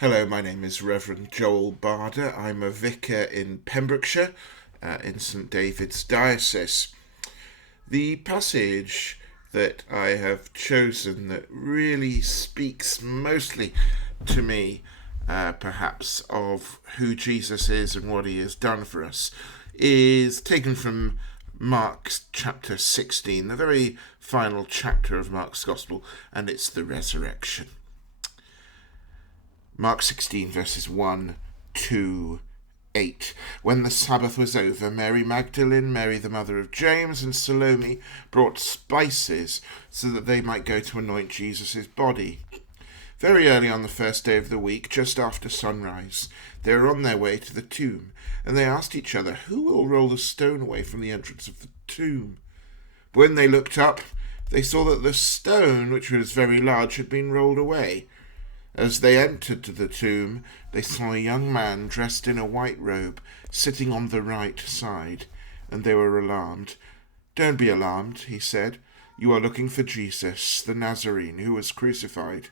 Hello, my name is Reverend Joel Barder. I'm a vicar in Pembrokeshire, in St David's Diocese. The passage that I have chosen that really speaks mostly to me, perhaps, of who Jesus is and what he has done for us, is taken from Mark's chapter 16, the very final chapter of Mark's Gospel, and it's the resurrection. Mark 16, verses 1 to 8. When the Sabbath was over, Mary Magdalene, Mary the mother of James, and Salome brought spices so that they might go to anoint Jesus' body. Very early on the first day of the week, just after sunrise, they were on their way to the tomb, and they asked each other, "Who will roll the stone away from the entrance of the tomb?" When they looked up, they saw that the stone, which was very large, had been rolled away. As they entered the tomb, they saw a young man dressed in a white robe sitting on the right side, and they were alarmed. "Don't be alarmed," he said. "You are looking for Jesus, the Nazarene, who was crucified.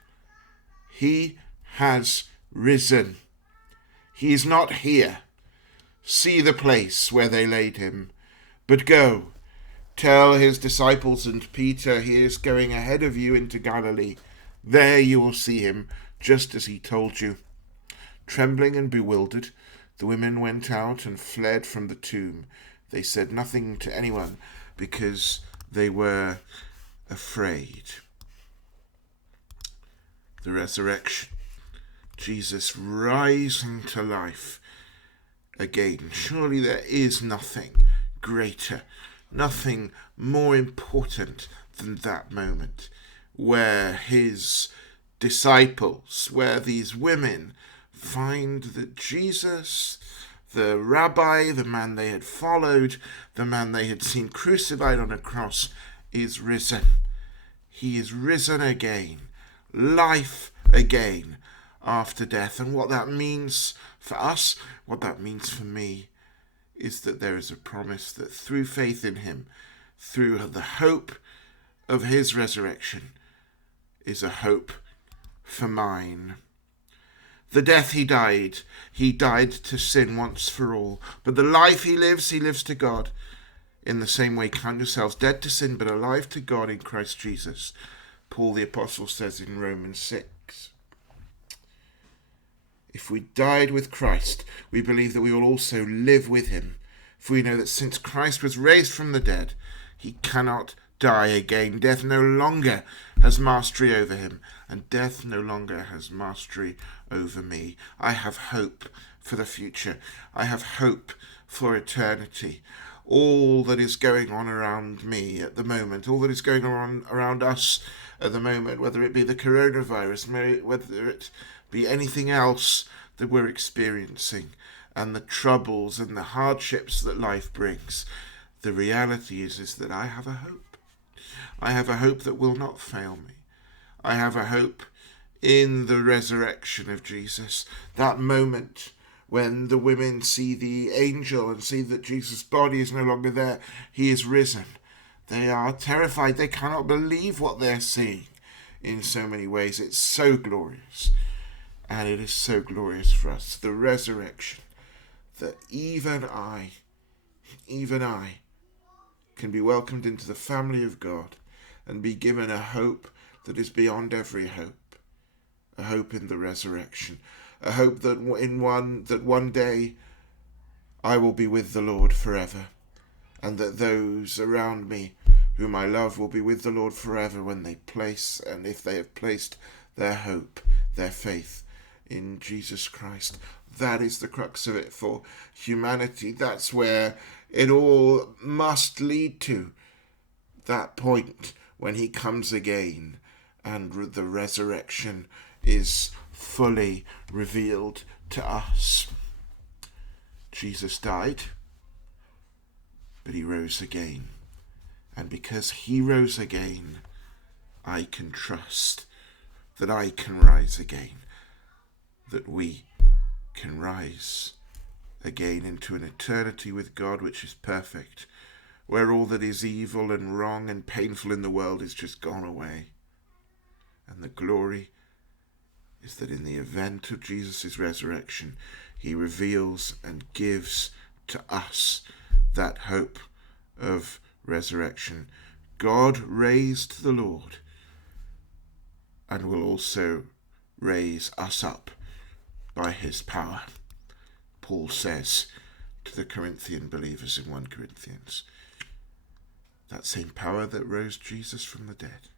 He has risen. He is not here. See the place where they laid him. But go, tell his disciples and Peter he is going ahead of you into Galilee. There you will see him, just as he told you." Trembling and bewildered, the women went out and fled from the tomb. They said nothing to anyone because they were afraid. The resurrection. Jesus rising to life again. Surely there is nothing greater, nothing more important than that moment where his disciples, where these women find that Jesus, the rabbi, the man they had followed, the man they had seen crucified on a cross, is risen. He is risen again, life again after death. And what that means for us, what that means for me, is that there is a promise that through faith in him, through the hope of his resurrection, is a hope for mine. The death he died to sin once for all. But the life he lives to God. In the same way, count yourselves dead to sin, but alive to God in Christ Jesus. Paul the Apostle says in Romans 6. If we died with Christ, we believe that we will also live with him. For we know that since Christ was raised from the dead, he cannot die again. Death no longer has mastery over him, and death no longer has mastery over me. I have hope for the future. I have hope for eternity. All that is going on around me at the moment, all that is going on around us at the moment, whether it be the coronavirus, whether it be anything else that we're experiencing, and the troubles and the hardships that life brings, the reality is that I have a hope. I have a hope that will not fail me. I have a hope in the resurrection of Jesus. That moment when the women see the angel and see that Jesus' body is no longer there, he is risen. They are terrified. They cannot believe what they're seeing in so many ways. It's so glorious. And it is so glorious for us, the resurrection, that even I can be welcomed into the family of God and be given a hope that is beyond every hope, a hope in the resurrection, a hope that one day I will be with the Lord forever, and that those around me whom I love will be with the Lord forever when they place, and if they have placed their hope, their faith in Jesus Christ. That is the crux of it for humanity. That's where it all must lead to, that point when he comes again and the resurrection is fully revealed to us. Jesus died, but he rose again. And because he rose again, I can trust that I can rise again, that we can rise again into an eternity with God which is perfect, where all that is evil and wrong and painful in the world is just gone away, and the glory is that in the event of Jesus' resurrection, he reveals and gives to us that hope of resurrection. God raised the Lord and will also raise us up by his power. Paul says to the Corinthian believers in 1 Corinthians, that same power that rose Jesus from the dead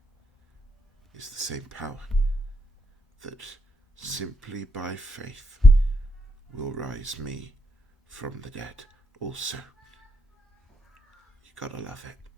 is the same power that simply by faith will rise me from the dead also. You gotta love it.